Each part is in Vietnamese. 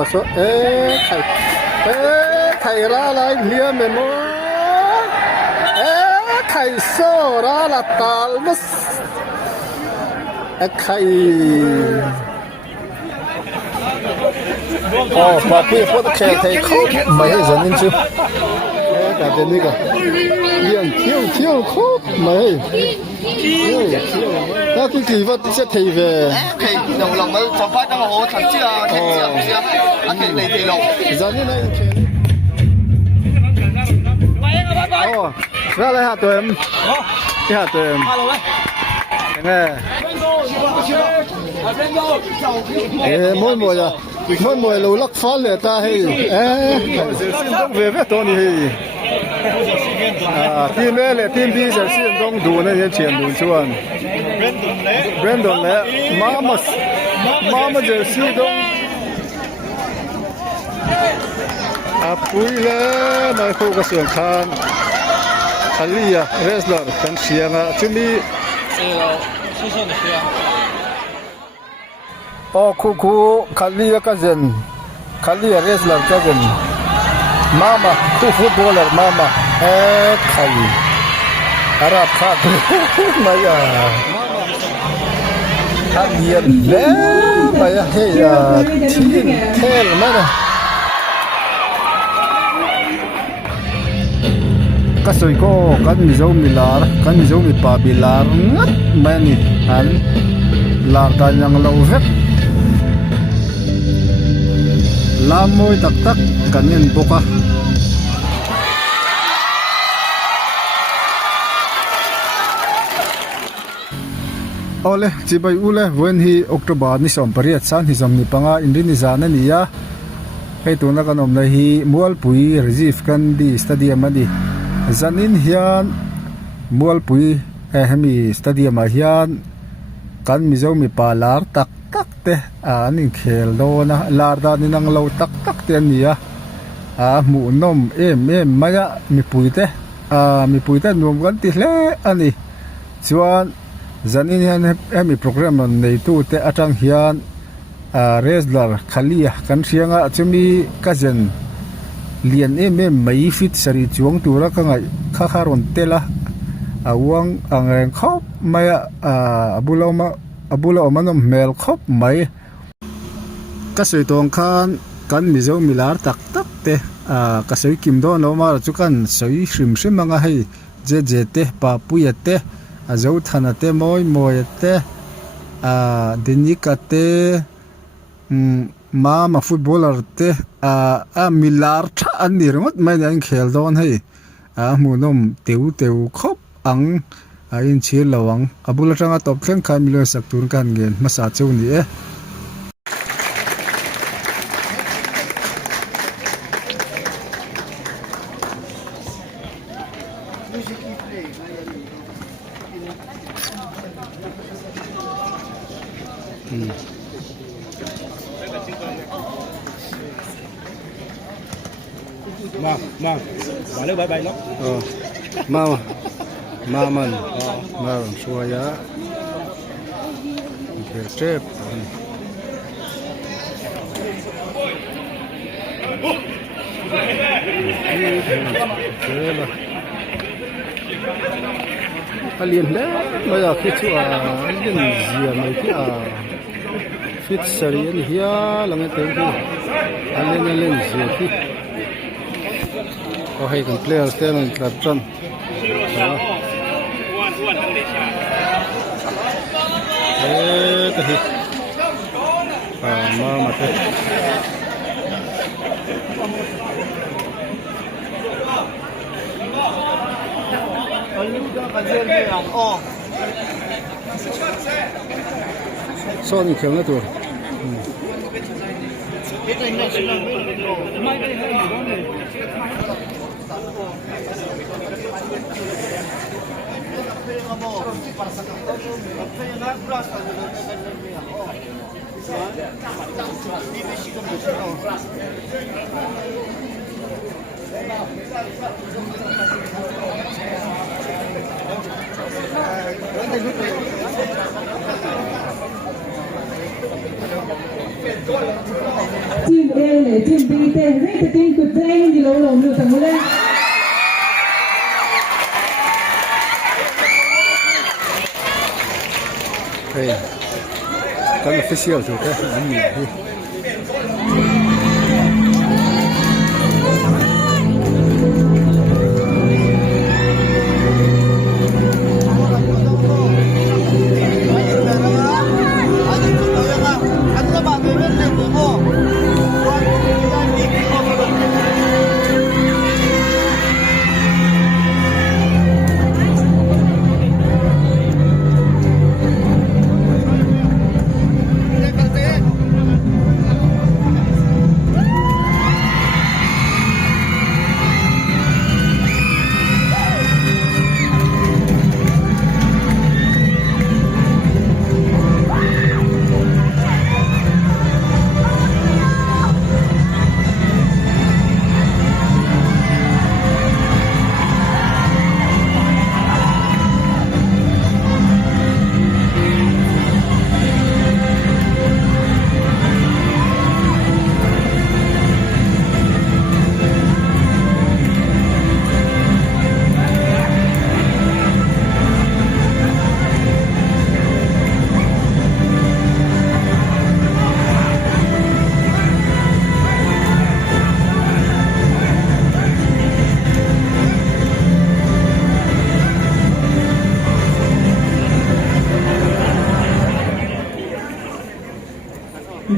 mà số thầy ra lại liêm mày mô thầy số ra là tao mất thầy bà bia phốt thầy khóc mày hay dẫn đến chứ cả tên này cả liền thiếu khóc mày đó cái gì vật sẽ thầy về thầy đồng lòng mới cho phát trong hồ thật chưa anh thầy này thầy lòng dẫn như này ra lại hạt tụi em cái hạt tụi em nghe mỗi mùa lù lắc phá lệ ta hay đông về với tôi thì team này là team đi sẽ xuyên đông đủ này những chuyện đủ chuan Brandon này mama giờ xuyên đông bùi là nói khu cái xưởng khan Alia wrestler kan sianga chumi khu Alia cousin Alia wrestler cousin mama khu footballer mama khai Arab khat maya Alia le maya hey tin tel mana cái sợi cô cái mi dâu mi pa bilar ngắt mani han lar ta nhang lâu vét làm môi tắc cái nên boka ole chỉ bay ule when hi October ni som pariat san hi som ni panga indin ni zana ni ya hei tuna kan om na hi mualpui reserve kan di stadium adi zanin hian mualpui hemi stadium a hian kan mizo mi pa lar tak te anin khel do na lar da ni nang lo tak te ania mu nom em maya mi puite nom kan ti hle ani chuan zanin hian hemi program nei tu te atang hian wrestler khalia kan rianga chumi kazen lian mai fit sari chuang tura ka ngai kha ron tela awang angreng khop maya abula manom mel khop mai ka soi tong khan kan mizo milar tak te ka soi kim do no mar chu kan soi hrim anga hei je te pa puya te azo thana te moi te denika te mama footballer te milar tha an ni rongot mai an khel don hei munom teu khop ang in chir lawang abula tanga top thleng kha milo sak tur kan gen masa cheu ni mà lấy bay nó mà mình xua giá về trép liền đấy bây giờ khi chua liền dìa mấy cái fit sari anh hia là nghe tiếng gì anh lên dìa khi có hay còn player tên là tập chân cái gì mà thế Sony kêu nó tuổi Team A le team B te ring te team ku train di lo lo lu tamule hey kan official tu ke ani hi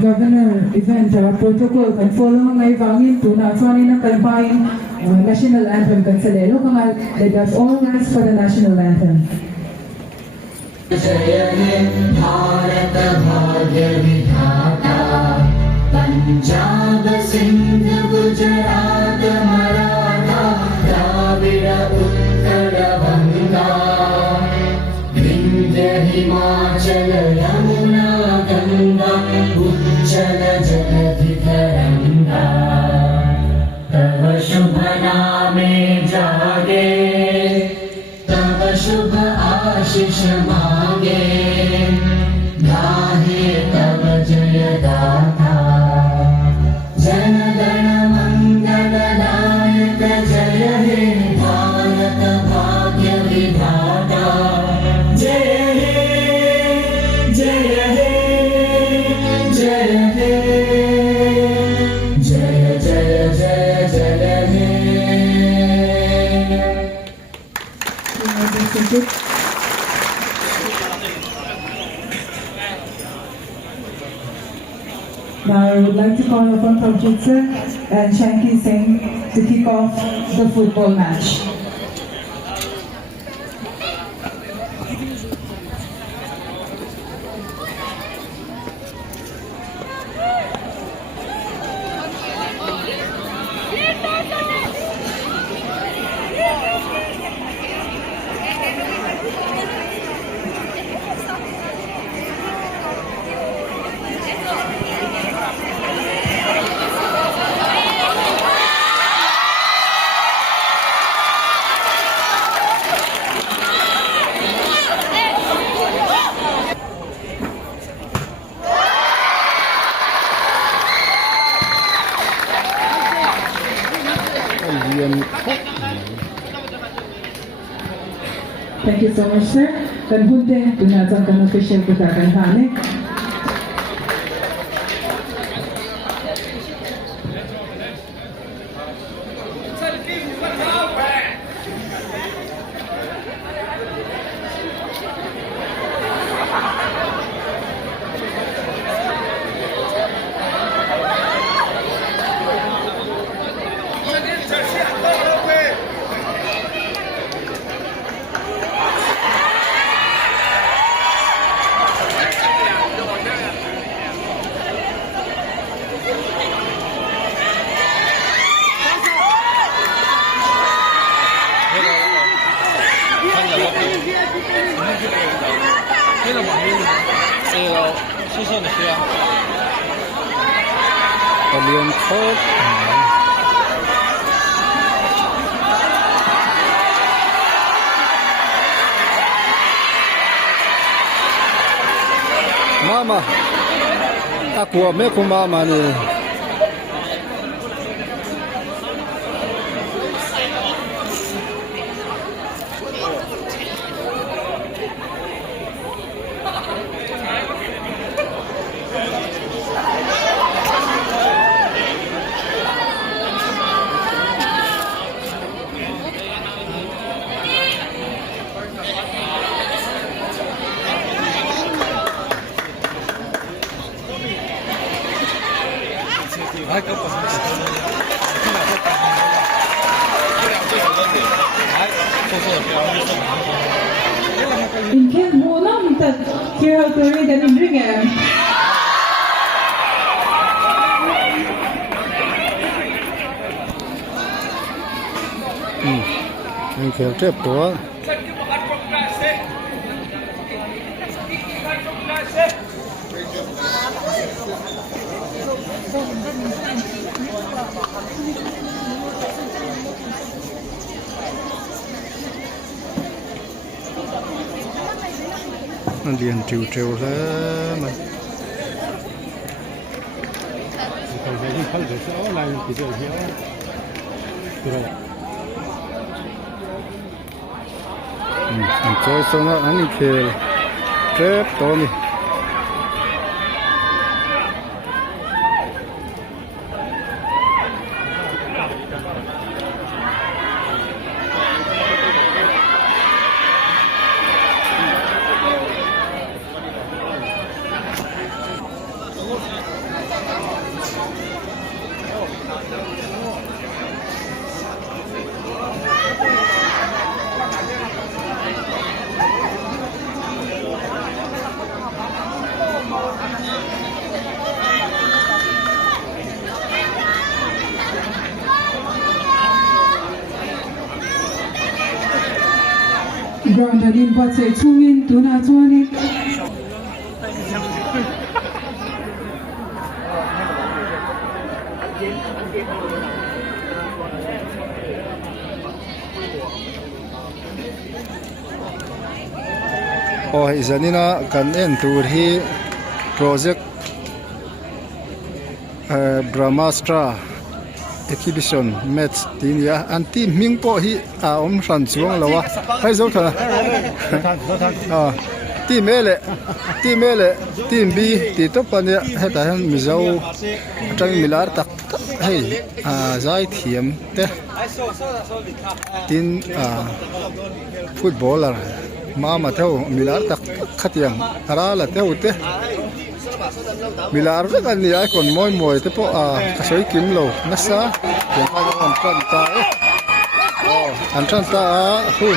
Governor event protocol kan follow ngay vangin tuna chuanin ang campaign national anthem kan sa lelo kangal let us all rise for the national anthem. जय हे भारत भाग्य विधाता पंजाब सिंध गुजरात मराठा द्राविड उत्कल बंगा विंध्य हिमाचल यमुना गंगा उच्चल जगति तरंगा तव शुभ नामे जागे तव शुभ आशीष मांगे गाहे तव जय गाथा जन गण मंगल नायक जय हे भारत भाग्य विधाता जय हे जय हे जय हे जय जय जय जय हे Now I would like to call upon Prabhjit sir and Shanky Singh to kick off the football match. Thank you so much, sir. Kan hunte tunatan kan official putakan hane. Palian Thok Mama Aqua me ko mama ni In Ken Honam that Kira Turi dan Indringan. Anh khéo trép đó. Nó liền trêu trêu ra mà. Anh chơi xong rồi anh kêu trép to đi. Ground and in what's a twin, do not want it. Oh, izanina kan en tur hi project Brahmastra exhibition match tinia an team ming po hi a om ran chuang lawa hai zo tha team ele team B ti to pania heta han mizo atang milar tak hei zai thiam te tin footballer mama theo milar tak khatiang ara la theo te milar kan ni ai kon moi te po kasoi kim lo nasa yang ka on kan ta an tran ta hu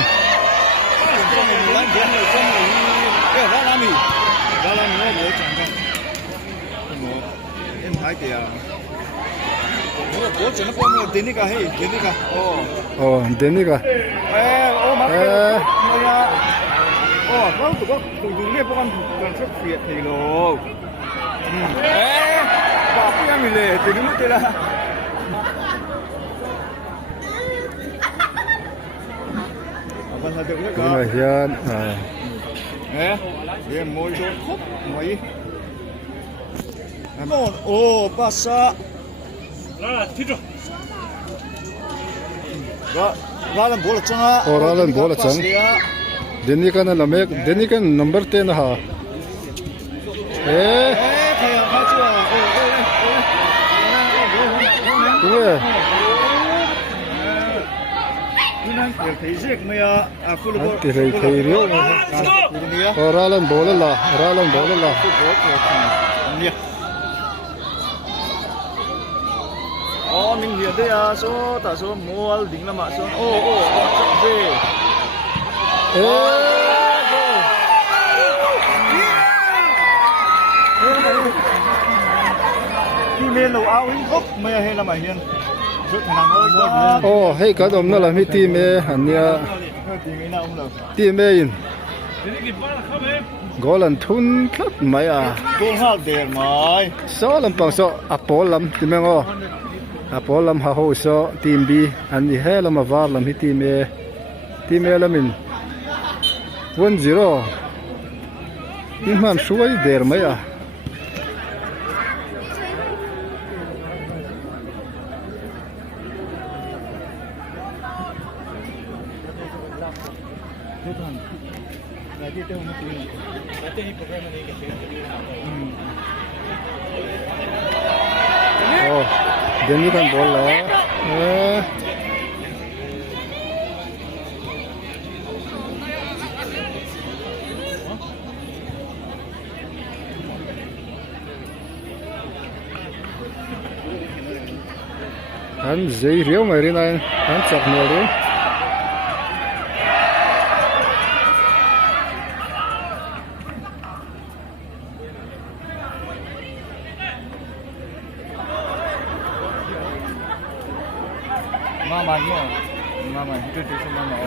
Denika Đâu tụi con nghe con xuất hiện thì lô. Bảo cái mình lệ thì đúng thế là. Con thật được cái này hiện Để môi cho khóc mấy. Ô, passa. Ra làm bố là chăng á. ra làm bố là chăng. Denika na lamek, Denika number 10 ha. Đúng thì thầy riêu ra lên bố lên là mình hiện đây số ta số mua đỉnh là mà số chậm gì đi lên lầu áo hính khóc mày hay là mày hiền rất thằng ơi hey cái đó nó là mấy team anh nha team in gọi là thun khắp mày cô hát đẹp mày số làm bằng số Apple làm team ngo Apple làm hao số team B anh đi hay làm mà var làm mấy team A làm mình 1-0 nhưng mà suy đẹp mày Demi kan bola an zei riau mai rin an chak no rin Mama no. Mama, itu mama.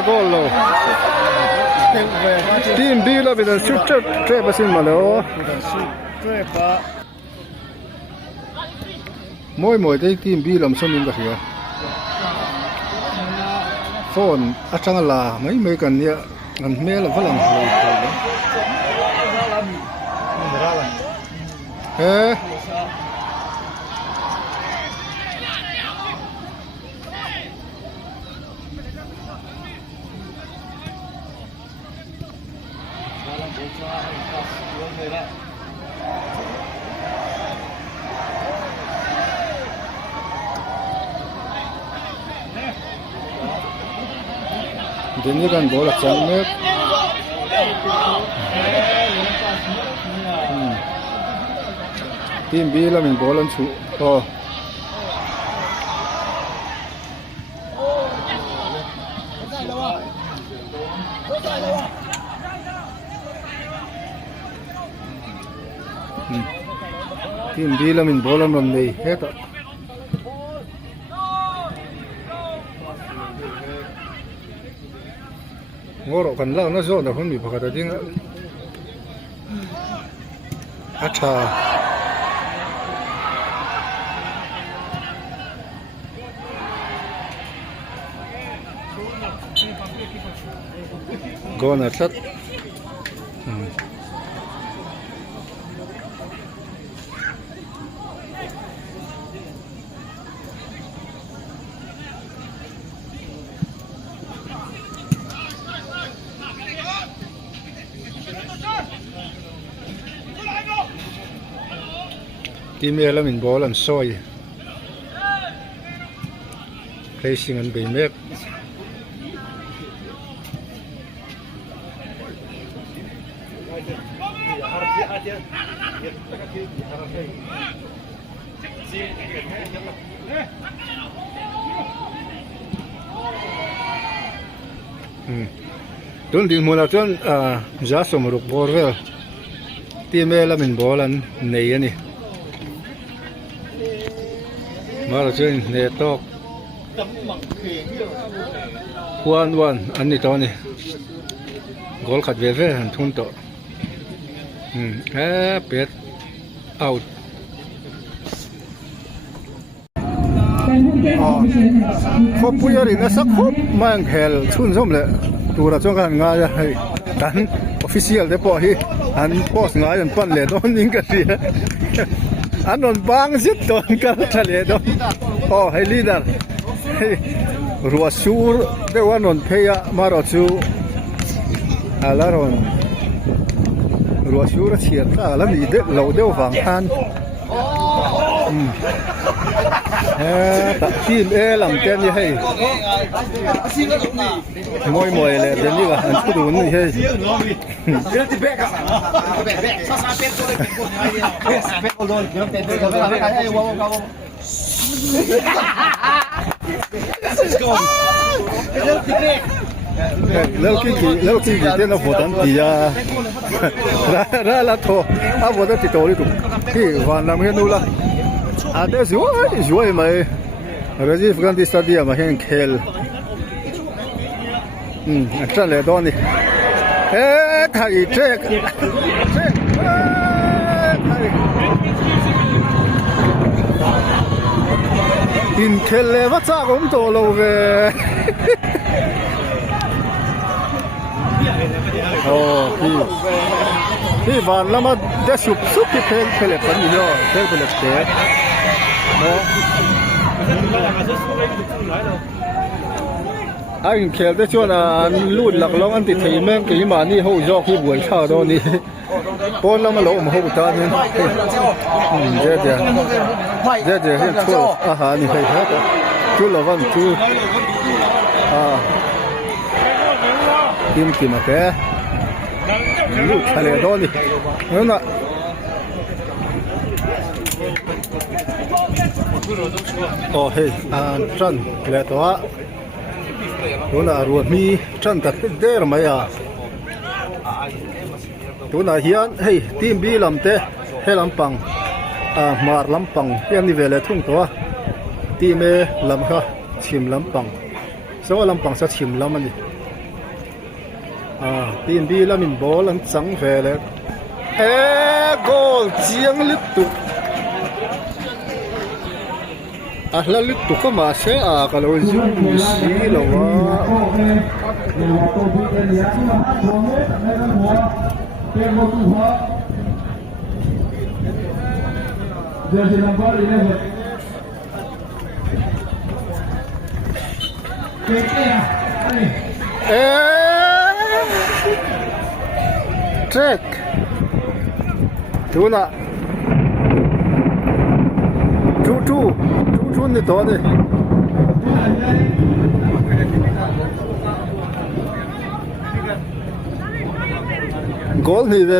a gol lo team B la bidan shoot tre basin malo moi dei team B lam somin ka hiya phone atanga la mai kan ya kan mel valang lo eh Dini kan bola cantik. Tim B lah min bola cu. Oh. Tim B lah min bola ram dei. Heta. Ngoro kan lau na zone hun mi pakata ding acha gona chat team A la min ball an soi placing an be mek tun din mula chon ja som ruk borvel team A la min ball an nei ani Mara chen ne tok 1-1 อันนี้ตอนนี้กอลขัดเวเฟ่หันทุนต่อเป็ดเอาครบผู้ใหญ่นะสักครบมังเฮลชุนส้มเลยตัวเราจ้องกันง่ายให้กันออฟฟิเชียลได้ปอที่อันโพสง่ายอันปั้นเลยโดนยิงกันเสียอันนนบางสิตอนกันทะเลโดนโอ้ให้ลีดาร์รัวชูร์เดี๋ยวนนเพียมารอชูอะไรรอนรัวชูร์เชียร์ข้าแล้วมีเด็กเราเดี๋ยวฟังทันทีมลำเต้นยังให้มวยเลยเดี๋ยวนี้ว่าอันชุดนู้นนี่ให้แล้วกี่เต้นเอาฝนตีอ่ะร้านละโถเอาฝนติดตัวเลยถูกที่วันละไม่รู้ละAda jual mai Rajiv Gandhi Stadium mahin khel acha le doni thai trek in khel le wa cha gom to lo ve hi van lama de sup ki phel pan ni yo phel te anh khéo tới chỗ là lùn lạc long ăn thịt thấy mấy cái mà đi hậu do khi buổi chào đó đi pon lam lo ma ho ta ni je he chu a ha ni hai ha chu lo van chu kim kim a pe lu thale do ni na hey tran le to a tuna ruột mi tran ta der mai a tuna hian hey team bi lam te he lam pang mar lam pang hian ni vele thung to team e lam kha chim lam pang so lam pang sa chim lam ani team bi lam in ball an chang vele goal chiang lit tu la lit tu ka ma se ka lo zu si lo wa track tuna chu ni to ni goal ni ve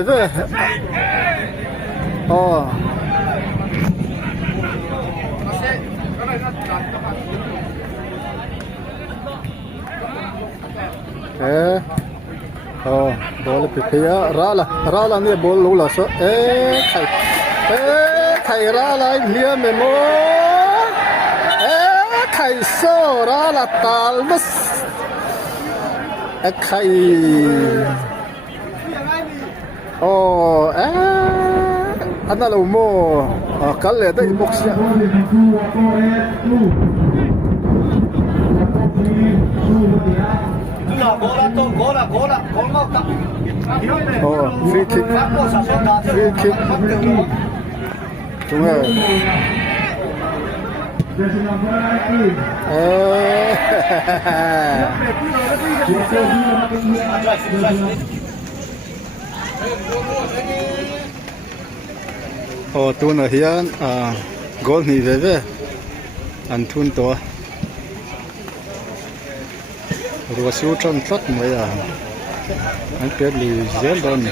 ball pe rala ni ball lo la so khai rala lia me mo khai so rala tal bas khai ana lo mo kal le dai box ya free kick đúng rồi tu nó hiền goal ni về anh thun to rồi siêu trong rất mấy anh biết lì dễ đơn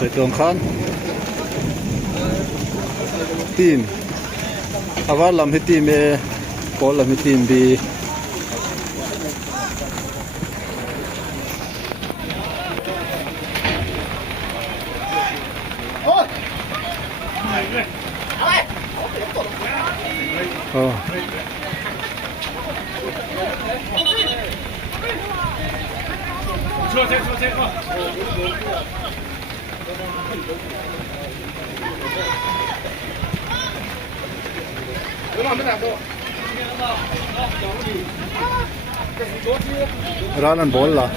Sợi tường khan team avar làm hết team e Paul làm hết team bi Ranan bolla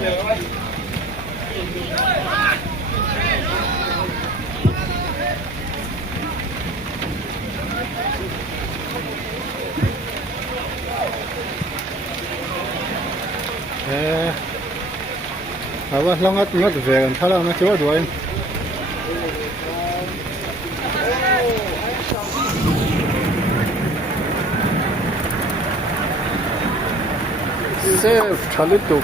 awas longat ngat vegan thala na chwa duain save chalitu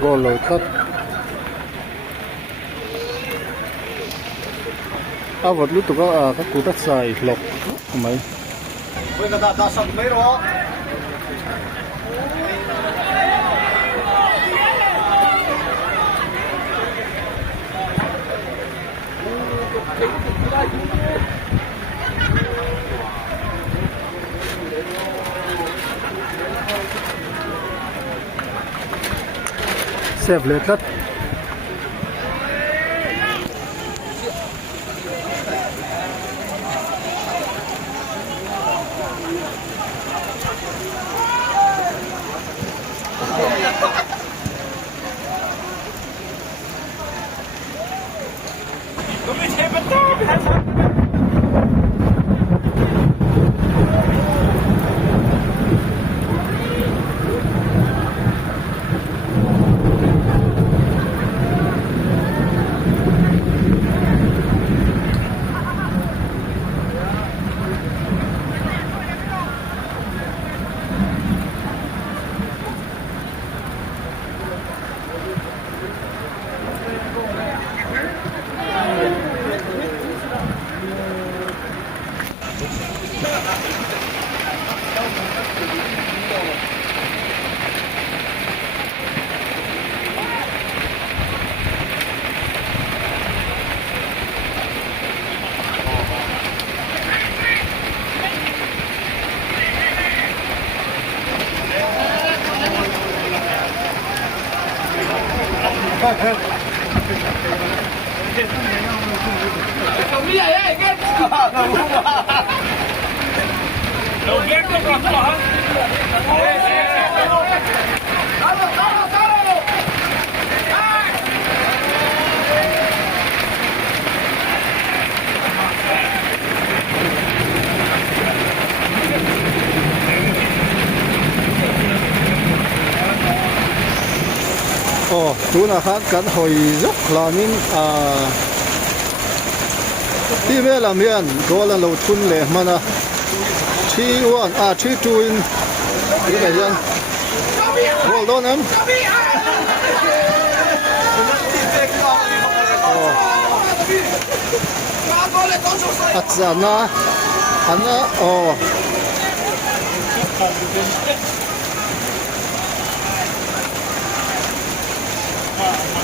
goal lo tat à vật lúc tụi các cụ đất xài lộc mấy bây giờ đã sập mấy rồi xếp lết lất chú là khác cắn hồi dốc là những tí mẹ làm miền có là lầu thun lệ mà na chi uan chi tuin cái này dân hold on em Atsana Anna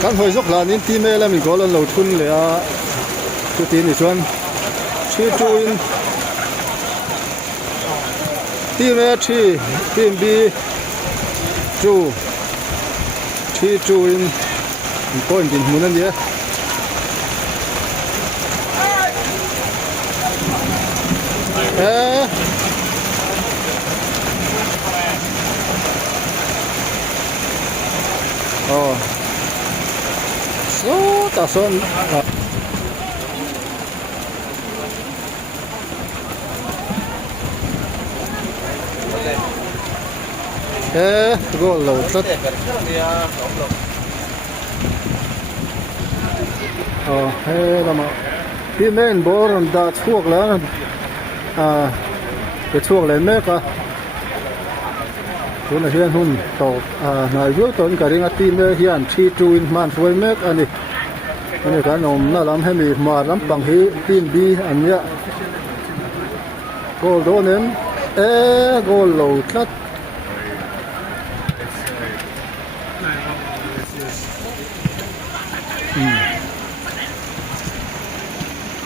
kan hoi zok lan in ti me la min ko lan lo thun le a chu ti ni chuan chi tu in ti me chi tim bi chu chi tu in point in mun an dia so ta son go lo tat he lama ti men bor an da chuak la ke chuak le me ka tu na hian hun to nai yu ton ka ringa ti me hian thi tu in man roi mek ani ani ka nom na lam he mi ma lam pang hi tin bi an ya gol donen gol lo tlat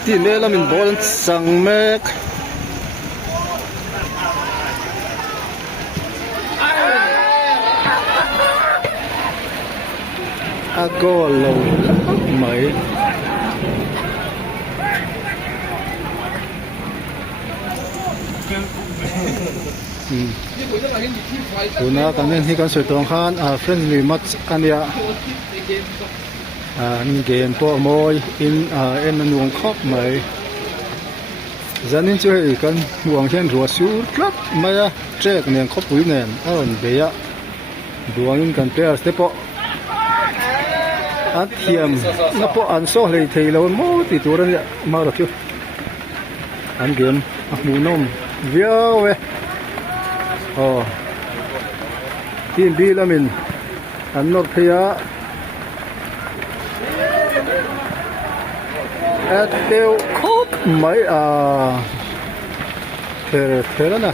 ti me lam in bol sang mek gol lo mấy tụi nó còn nên khi con sợi tông khan friendly match anh ya game po môi in em mình uống khóc mấy dân nên chơi con uống hiện rùa xuống lắm mấy trẻ nên khóc bụi nền ổn vậy á uống cần chơi step po anh thiềm nó po anh so lấy thầy lâu mốt thì tụi nó mau được chưa anh game mù nôm viêu về team B là mình anh nộp thì tiêu khốp mấy thế thế đó nè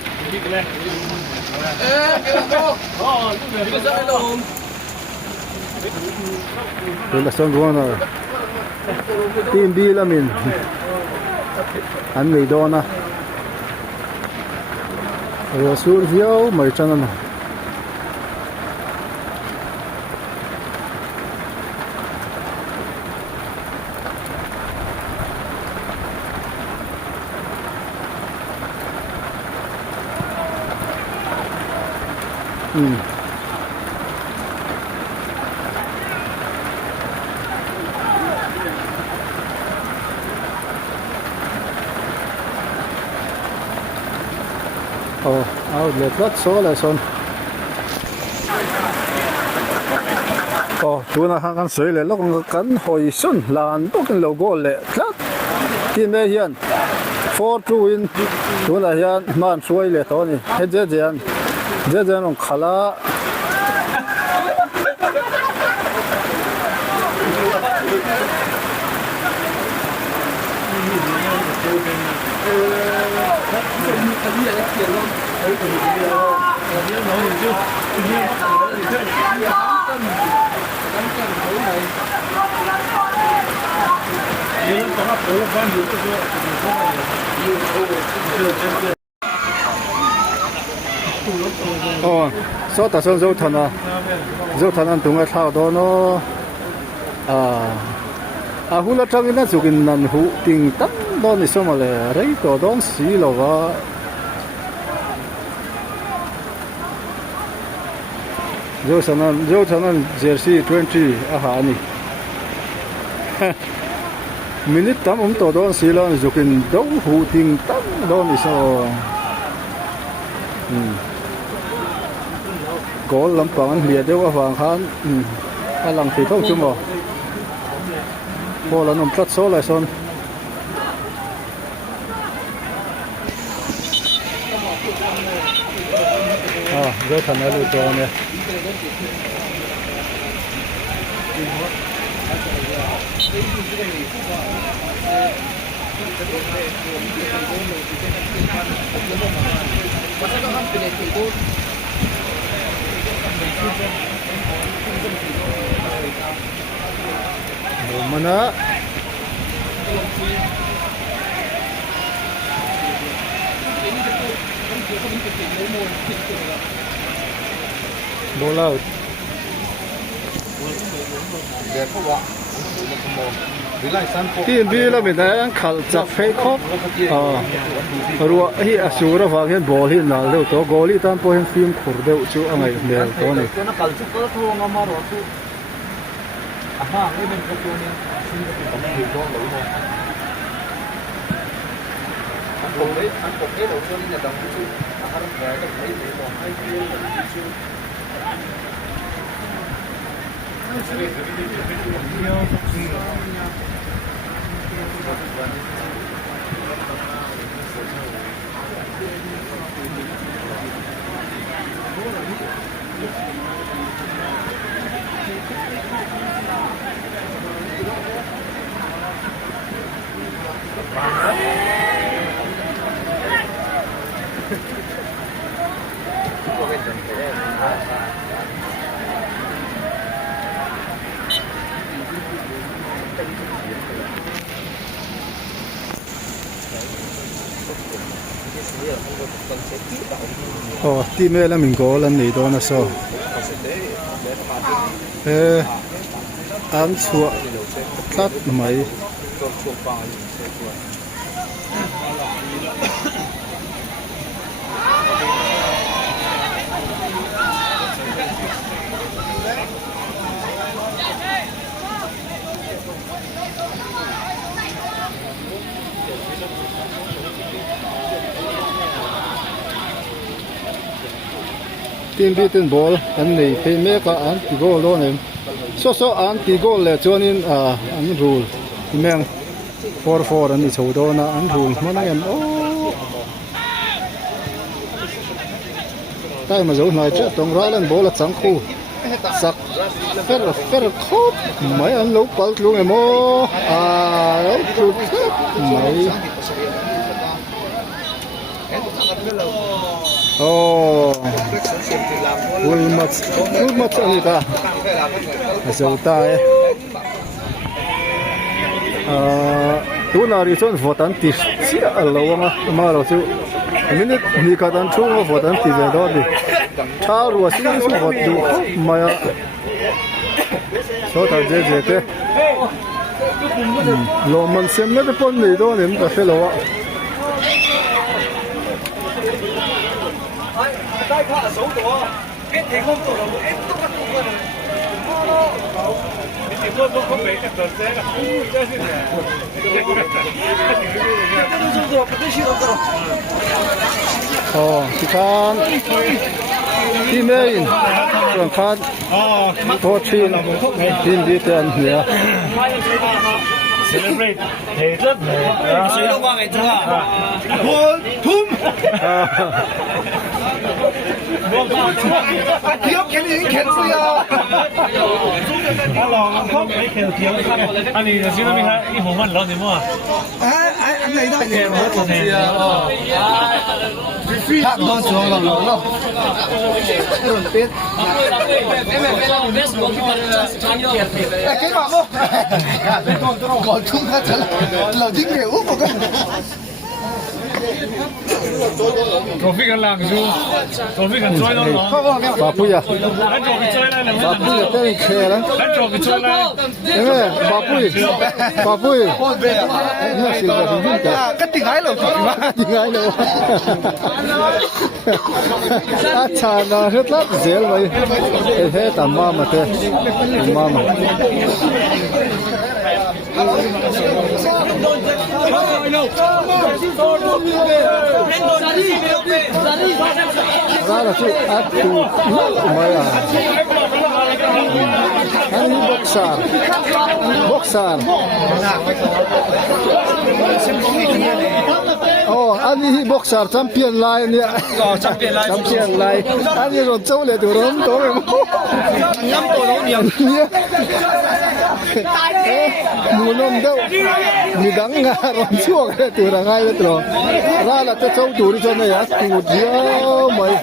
đây là sân gôn rồi team B là mình anh người đó nè rồi xuống video mấy chân nè outlet rất số là son tu na hàng sợi lệ lúc cắn hồi xuân làn bốc cái logo lệ khác tin đây hiện for two in tu na hiện man suy lệ to này hết dễ ông khala số ta sơn dấu thần anh tung ở thao đó nó hula trăng nó chụp in năn hú tình tắc đó thì sao mà lại đấy đó đó xí lo và dấu thần anh jersey 20 hả nè minute tam tổ đó xí lo chụp in đấu hú tình tắc đó thì sao có lắm bằng liệt đều vàng khán lòng thì không chung mà bộ là nằm rất số lại son rất thành là lựa chọn nè mana bola out tin bi la mình đã khal chak phê khóc rùa hi asura vàng hiện ball hi nal deu to goalie tan po hen film khur deu chu angai mel to ni team là mình có lần này đó là sao ăn chua cắt mấy team beat in ball anh này thấy mấy cái anti goal đó này so anti goal là cho nên anh rule mang 4-4 anh chầu đó na anh rule mà anh tay mà dấu này chứ tổng ra lên ball là trắng khu sắc phết khóc mấy anh lúc bật luôn em mô lúc chụp mấy full match anh ta dấu tay tu nào đi chọn votan tí xí ở lâu mà lâu chứ mình đi cả đàn chung votan tí về đó đi chào rồi xin xin vote du mà số thằng dễ dễ thế lo mình xem mấy cái phần này đó nên ta phải lo大卡數到啊！一停空到就一都不到啊！你點都không俾一陣聲啊！真係ที่ข้างที่เมย์ส่วนข้างโทษชินทีมดีเต็มเนี่ย celebrate 提出嚟，水都掛未做啊！我ทุ่ม跳緊已經劇死啊！阿郎空你跳阿你就先諗下，呢紅乜攞點啊？你都係唔好做事啊！拍多咗落落咯，一輪邊。幾萬喎？我衝下陣，留啲咩屋嗰個？Trophy kan lang so. Trophy kan join lang. Bapuy ah. Kan trophy join lang. Bapuy ito yung kaya Kan trophy join lang. Bapuy. Ano sila hindi ka? Katingay lo. Tingay lo. Acha na hetlat zel mai. He tamama te. Tamama. Rara tu atu maya. Ani boxer. Oh, ani boxer champion line ya. Champion line. Ani ron châu le tu ron to me. Ngam to no niam. Munom đâu. Ni dang nga ron chuak le tu ra ngai le tu. Ra la te châu tu ri cho ne ya tu dia mai.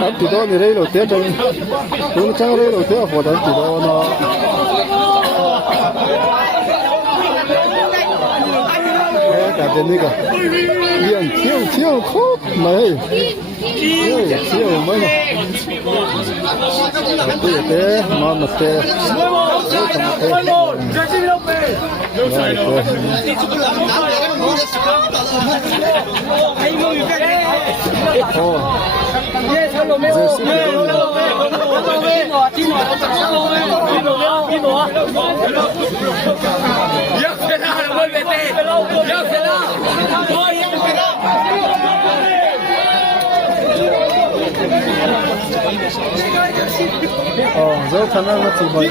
Áp từ đó thì đây là thế trong đúng chẳng đây là thế ở phần từ đó nó cả tên đi cả liền thiếu khóc mày thiếu mấy cái thế mà thế dấu khả năng nó chỉ vậy.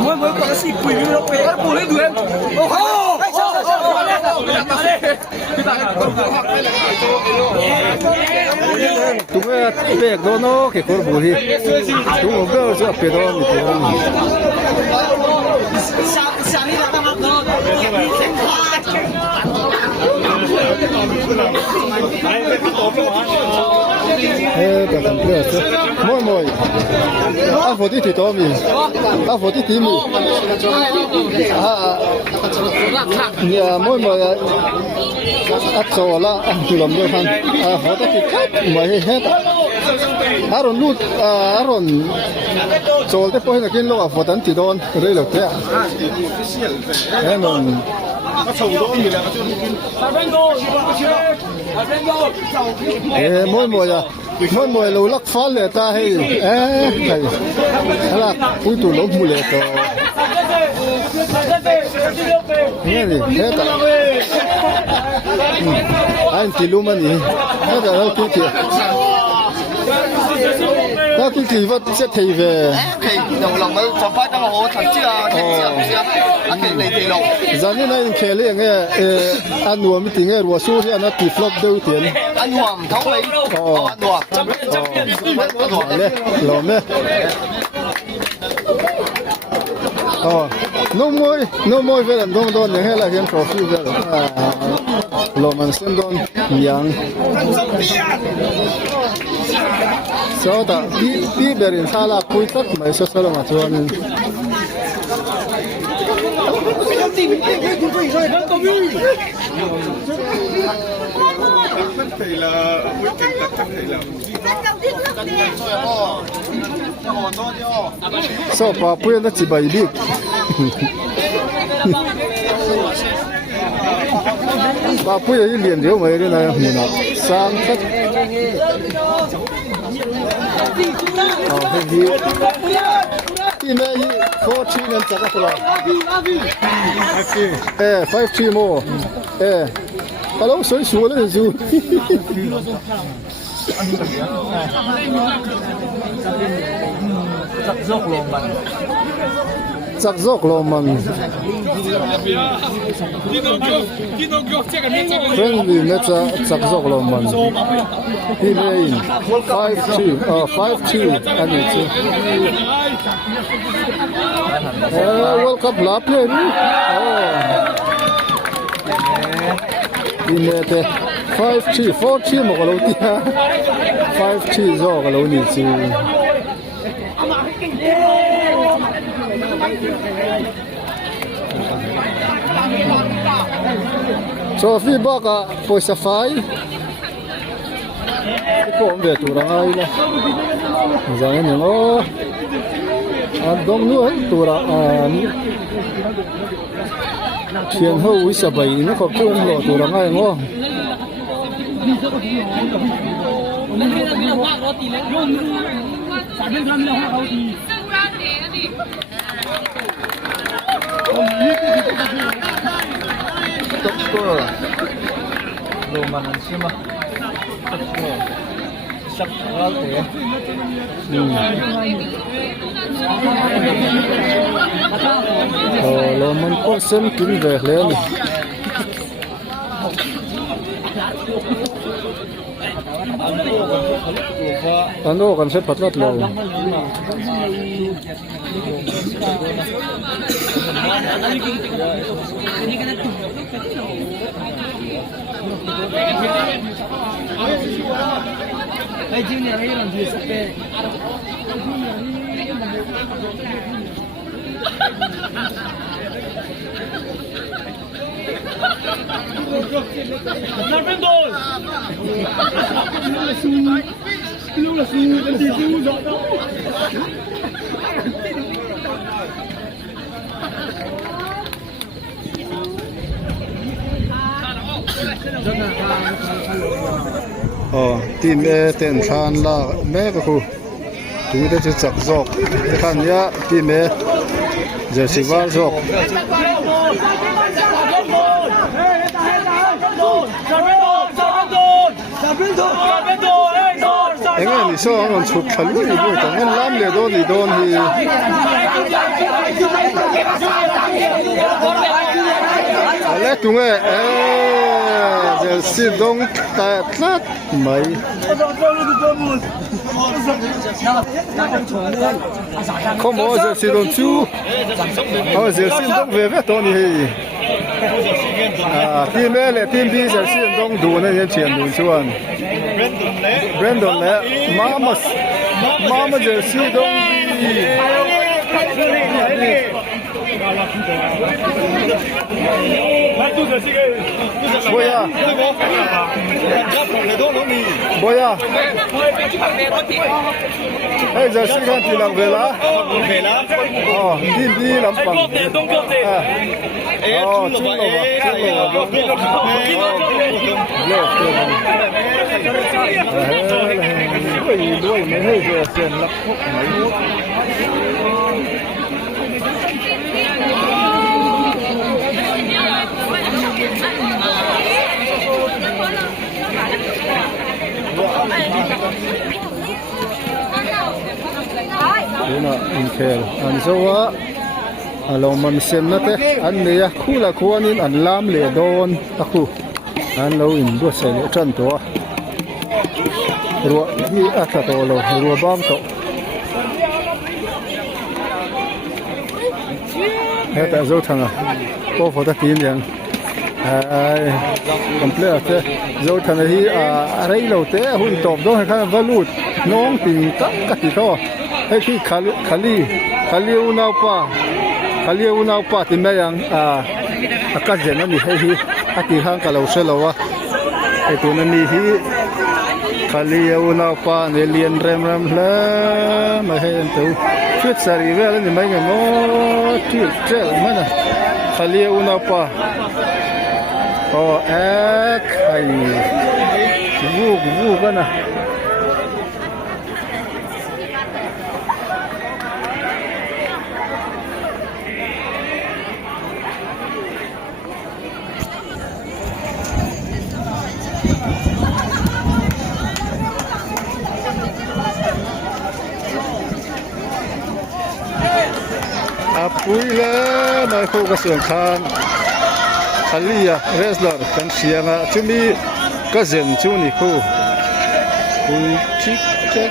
Mới có cái gì quỷ nó bé nó bù lên đuôi em. Tụi bé đó nó cái con bù hi, tụi bé sẽ bé đó mình bé đó. Cái thằng bé sẽ mồi, à phụ thì to mình, à phụ thì mình, nhà mồi ắt sầu là tụi làm được han, phụ thì cắt mày hết, Aaron lut, Aaron, sầu thì phải là cái lo phụ thì đó, rồi là thế, em mỗi mỗi lâu lắc phá lệ ta hay thầy là cuối tụ lốp mù lệ to nghe đi thế ta anh chỉ luôn mà nhỉ thế là đâu kia kìa đó kia kìa vẫn sẽ thầy về thì đồng lòng mới cho phát cho họ thật chứ anh thì này thì lòng giờ như này kể liền nghe anh nuôi mới tiếng nghe rùa su thì anh nó tỷ flop đâu tiền anh hoàng thấu lấy anh hoàng đấy lộn đấy no more về làm đông đông này hay là hiện trophy về lộn mình xem đông yang sau đó đi về đến xa là cuối tất mấy số số mà cho nên so pa puya na chỉ bảy biết pa puya đi liền điếu mấy cái này mùa nào sang tất này 14 and Chakapula. 5-3 more. Hello, sorry, Suala Zoo. Zakzok Loman. Friendly Meta Zakzok Loman. He made 5-2. 5-2. And it's World Cup lap here. He made 5-2. 4-2 mo kalau dia. 5-2 zo kalau ni tu. Trophy baka poisa fai. Iko ambe tu rangai lah. Jangan ni lo. Dom nu tu rangai. Thian ho wisa bai na ko tu lo tu rangai ngo. Top score. Loman ang sima. Top score. Sak ralte. Loman po sem kin ve hle ni. Ano kan se patlat lo. Team A ten than la me ka khu tu de chu chak zok khan ya team A jersey war zok engel ni so ang chuk khalu ni boy ta ngan lam le don hi ale tunge jersey dong ta tlat mai không có jersey dong chu jersey dong về to ni team A le team B jersey dong du na yan chen du chuan Brandon le Mama jersey dong Boya. Boya. Hey, giờ xin khăn thì làm về lá. Đi làm bằng. Đông quốc tế. Chung đuôi mới hơi vừa tiền lập khúc mấy. Đây là in khel anh dâu á lâu mình xem nó thế anh này khu là khu anh ăn làm lệ đòn ta khu anh lâu in đua xe lệ chân to ruộng đi à thật to lâu ruộng bom to hết tại dâu thằng à cô phô ta tin rằng complete thế dâu thằng này rây lâu thế hun top đó hay cái valut nong tình tất cả thì to hay khi khali unau pa thì mấy yang các dân nó đi hay thì hàng cả lâu sẽ lâu cái tụi nó đi khali unau pa này liền rem la mà hay anh tu chuyện sari về là mấy cái nó chuyện chết mà nè khali unau pa hay vu cái nè Apui le mai khu ka siang khan khalia wrestler kan sianga chumi ka zen chu ni khu pui chik chek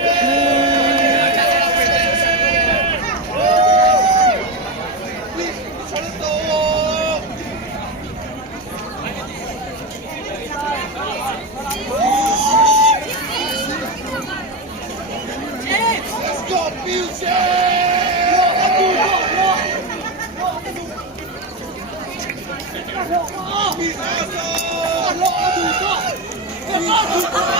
Oh,